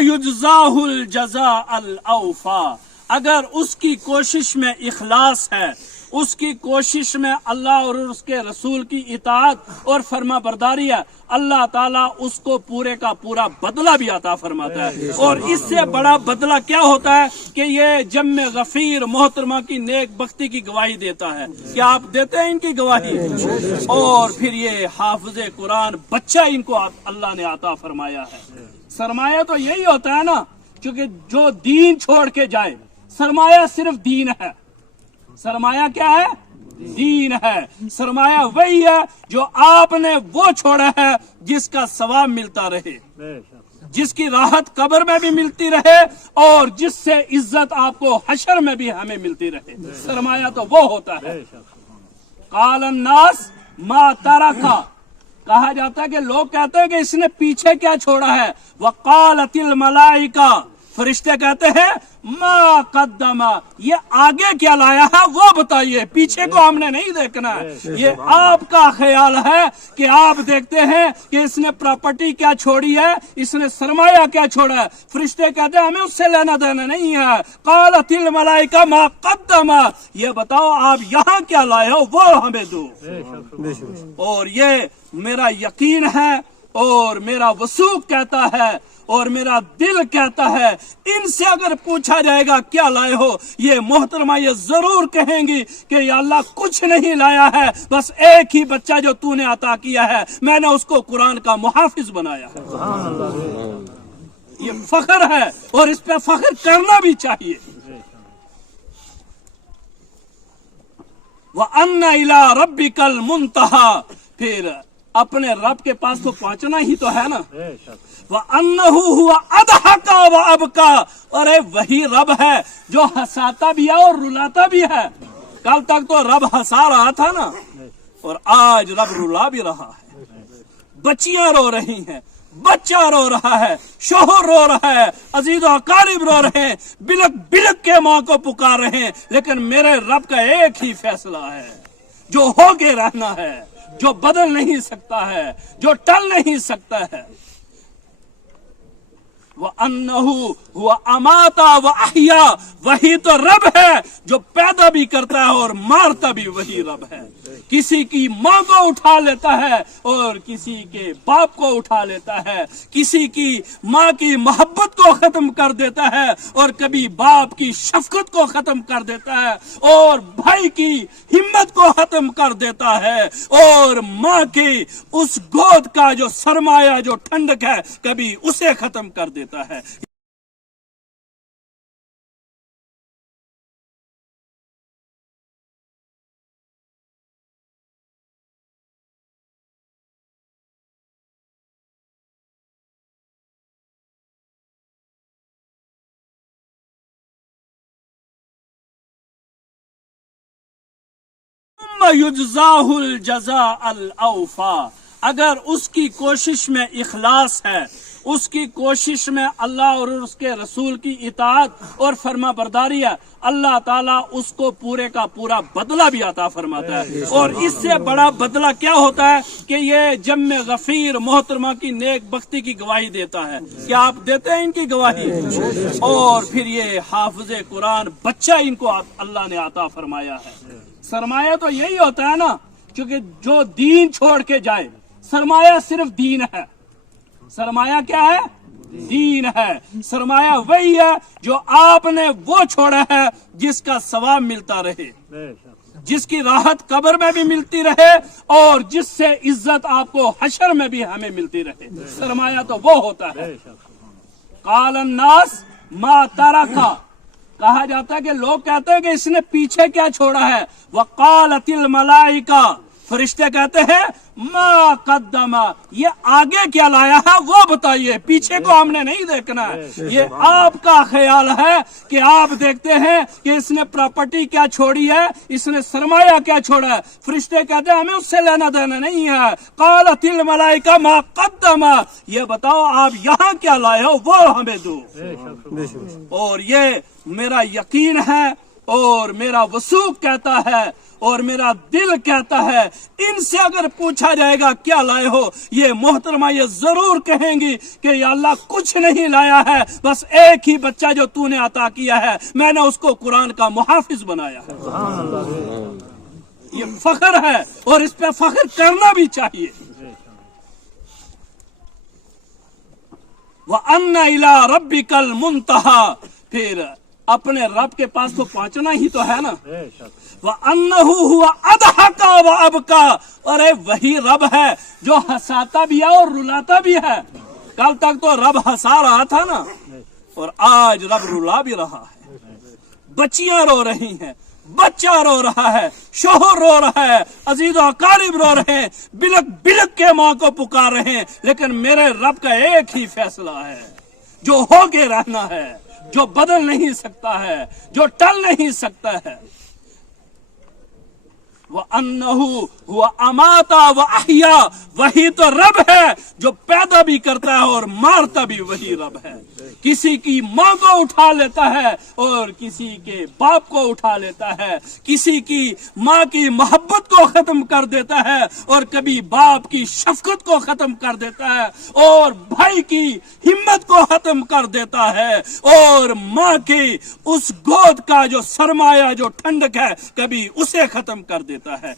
युज्जाहुल जज़ा अल औफा, अगर उसकी कोशिश में इखलास है, उसकी कोशिश में अल्लाह और उसके रसूल की इताअत और फर्मा बरदारी है, अल्लाह ताला उसको पूरे का पूरा बदला भी अता फरमाता है। और इससे बड़ा बदला क्या होता है कि ये जम्मे गफीर मोहतरमा की नेक बख्ती की गवाही देता है। क्या आप देते हैं इनकी गवाही? और फिर ये हाफिज़े कुरान बच्चा इनको अल्लाह ने अता फरमाया है। सरमाया तो यही होता है ना, क्योंकि जो दीन छोड़ के जाए, सरमाया सिर्फ दीन है। सरमाया क्या है? दीन है। सरमाया वही है जो आपने वो छोड़ा है जिसका सवाब मिलता रहे, जिसकी राहत कब्र में भी मिलती रहे और जिससे इज्जत आपको हशर में भी हमें मिलती रहे। सरमाया तो वो होता है। कालन नास मा तरका, कहा जाता है कि लोग कहते हैं कि इसने पीछे क्या छोड़ा है। वकालतिल मलाइका, फरिश्ते कहते हैं मा कद्दमा, ये आगे क्या लाया है वो बताइए, पीछे को हमने नहीं देखना है। ये आपका ख्याल है कि आप देखते हैं कि इसने प्रॉपर्टी क्या छोड़ी है, इसने सरमाया क्या छोड़ा है। फरिश्ते कहते हैं हमें उससे लेना देना नहीं है। कालतिल मलाइका मा कद्दमा, ये बताओ आप यहाँ क्या लाए हो वो हमें दो। और ये मेरा यकीन है और मेरा वसूक कहता है और मेरा दिल कहता है, इनसे अगर पूछा जाएगा क्या लाए हो, ये मोहतरमा ये जरूर कहेंगी कि या अल्लाह कुछ नहीं लाया है, बस एक ही बच्चा जो तूने अता किया है, मैंने उसको कुरान का मुहाफिज बनाया है। ये फख्र है और इस पे फख्र करना भी चाहिए। व अन्ना इला रब्बिकल मुंतहा, फिर अपने रब के पास तो पहुंचना ही तो है ना। वह अन्नहु हुआ अदहका व अबका, और वही रब है जो हंसाता भी है और रुलाता भी है। कल तक तो रब हंसा रहा था ना, और आज रब रुला भी रहा है। बच्चियां रो रही हैं, बच्चा रो रहा है, शोहर रो रहा है, अजीज और अकारिब रो रहे हैं, बिलक बिलक के माँ को पुकार रहे हैं। लेकिन मेरे रब का एक ही फैसला है जो होके रहना है, जो बदल नहीं सकता है, जो टल नहीं सकता है। वह अन्नहु हुआ अमाता व अहिया, वही तो रब है जो पैदा भी करता है और मारता भी वही रब है। किसी की माँ को उठा लेता है और किसी के बाप को उठा लेता है, किसी की माँ की मोहब्बत को खत्म कर देता है और कभी बाप की शफकत को खत्म कर देता है और भाई की हिम्मत को खत्म कर देता है और माँ के उस गोद का जो सरमाया जो ठंडक है कभी उसे खत्म कर देता है। युज्जाहुल जज़ा अल औफा, अगर उसकी कोशिश में इखलास है, उसकी कोशिश में अल्लाह और उसके रसूल की इताअत और फर्मा बरदारी है, अल्लाह ताला उसको पूरे का पूरा बदला भी अता फरमाता है। और इससे बड़ा बदला क्या होता है कि ये जम्मे गफीर मोहतरमा की नेक बख्ती की गवाही देता है। क्या आप देते हैं इनकी गवाही? और फिर ये हाफिज़े कुरान बच्चा इनको अल्लाह ने अता फरमाया है। सरमाया तो यही होता है ना, क्योंकि जो दीन छोड़ के जाए, सरमाया सिर्फ दीन है। सरमाया क्या है? दीन है। सरमाया वही है जो आपने वो छोड़ा है जिसका सवाब मिलता रहे, जिसकी राहत कब्र में भी मिलती रहे और जिससे इज्जत आपको हशर में भी हमें मिलती रहे। सरमाया तो वो होता है। कालन नास मा तरका, कहा जाता है कि लोग कहते हैं कि इसने पीछे क्या छोड़ा है। वकालतिल मलाइका, फरिश्ते कहते हैं मा कद्दमा, ये आगे क्या लाया है वो बताइए, पीछे को हमने नहीं देखना है। ये आपका ख्याल है कि आप देखते हैं कि इसने प्रॉपर्टी क्या छोड़ी है, इसने सरमाया क्या छोड़ा है। फरिश्ते कहते हैं हमें उससे लेना देना नहीं है। कालतिल मलाइका मा कद्दमा, ये बताओ आप यहाँ क्या लाए हो वो हमें दो। और ये मेरा यकीन है اور میرا وسوق کہتا ہے اور میرا دل کہتا ہے، ان سے اگر پوچھا جائے گا کیا لائے ہو، یہ محترمہ یہ ضرور کہیں گی کہ یا اللہ کچھ نہیں لایا ہے، بس ایک ہی بچہ جو تو نے عطا کیا ہے، میں نے اس کو قرآن کا محافظ بنایا ہے۔ یہ فخر ہے اور اس پہ فخر کرنا بھی چاہیے۔ وَأَنَّ إِلَىٰ رَبِّكَ الْمُنْتَهَىٰ، پھر اپنے رب کے پاس تو پہنچنا ہی تو ہے نا۔ وَأَنَّهُ هُوَ أَضْحَكَ وَأَبْكَىٰ، اور وہی رب ہے جو ہنساتا بھی ہے اور رلاتا بھی ہے۔ کل تک تو رب ہنسا رہا تھا نا، اور آج رب رلا بھی رہا ہے۔ بچیاں رو رہی ہیں، بچہ رو رہا ہے، شوہر رو رہا ہے، عزیز و اقارب رو رہے ہیں، بلک بلک کے ماں کو پکار رہے ہیں، لیکن میرے رب کا ایک ہی فیصلہ ہے جو ہو کے رہنا ہے، جو بدل نہیں سکتا ہے، جو ٹل نہیں سکتا ہے۔ وَأَنَّهُ هُوَ أَمَاتَ وَأَحْيَا، وہی تو رب ہے جو پیدا بھی کرتا ہے اور مارتا بھی وہی رب ہے۔ کسی کی ماں کو اٹھا لیتا ہے اور کسی کے باپ کو اٹھا لیتا ہے، کسی کی ماں کی محبت کو ختم کر دیتا ہے اور کبھی باپ کی شفقت کو ختم کر دیتا ہے اور بھائی کی ہمت کو ختم کر دیتا ہے اور ماں کی اس گود کا جو سرمایہ جو ٹھنڈک ہے کبھی اسے ختم کر دیتا ہے۔